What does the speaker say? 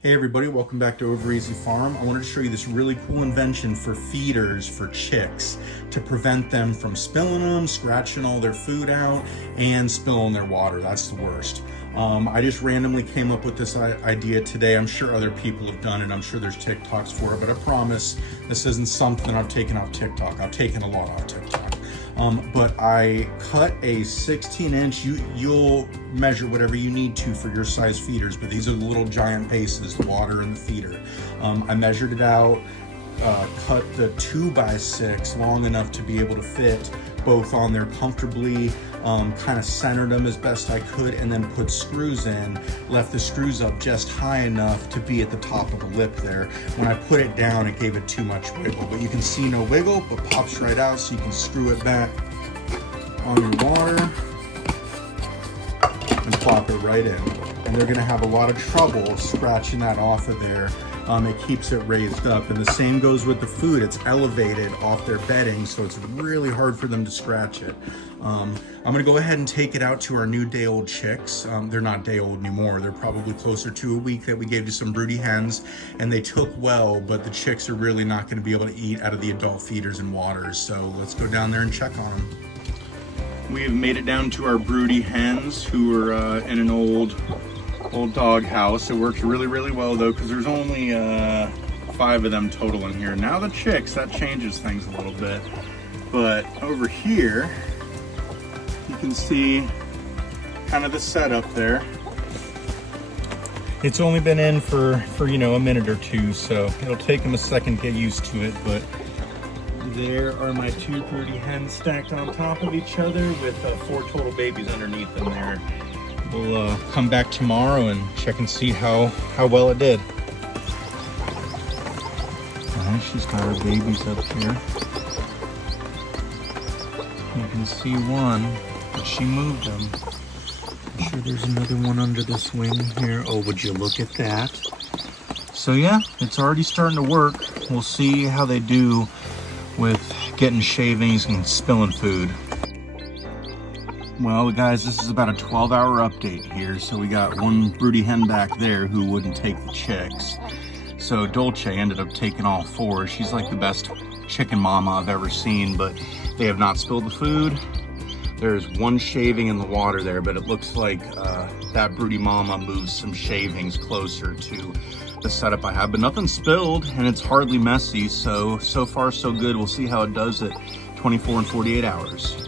Hey everybody, welcome back to Over Easy Farm. I wanted to show you this really cool invention for feeders for chicks to prevent them from spilling them, scratching all their food out, and spilling their water. That's the worst. I just randomly came up with this idea today. I'm sure other people have done it. I'm sure there's TikToks for it, but I promise this isn't something I've taken off TikTok. I've taken a lot off TikTok. But I cut a 16-inch, you'll measure whatever you need to for your size feeders, but these are the little giant bases, the water and the feeder. I measured it out, cut the 2x6 long enough to be able to fit both on there comfortably, kind of centered them as best I could, and then put screws in, left the screws up just high enough to be at the top of the lip there. When I put it down, it gave it too much wiggle, but you can see no wiggle, but pops right out, so you can screw it back on your water and plop it right in. And they're gonna have a lot of trouble scratching that off of there. It keeps it raised up, and the same goes with the food. It's elevated off their bedding, so it's really hard for them to scratch it. I'm gonna go ahead and take it out to our new day-old chicks. They're not day-old anymore. They're probably closer to a week that we gave to some broody hens, and they took well, but the chicks are really not gonna be able to eat out of the adult feeders and waters, so let's go down there and check on them. We've made it down to our broody hens who are in an old dog house. It works really well though, because there's only 5 of them total in here. Now the chicks, that changes things a little bit. But over here, you can see kind of the setup there. It's only been in for you know, a minute or two, so it'll take them a second to get used to it, but there are my 2 broody hens stacked on top of each other with 4 total babies underneath them there. We'll come back tomorrow and check and see how well it did. She's got her babies up here. You can see one, but she moved them. I'm sure there's another one under this wing here. Oh, would you look at that? So yeah, it's already starting to work. We'll see how they do with getting shavings and spilling food. Well, guys, this is about a 12-hour update here. So we got one broody hen back there who wouldn't take the chicks. So Dolce ended up taking all 4. She's like the best chicken mama I've ever seen, but they have not spilled the food. There's 1 shaving in the water there, but it looks like that broody mama moved some shavings closer to the setup I have, but nothing spilled, and it's hardly messy. So far so good. We'll see how it does at 24 and 48 hours.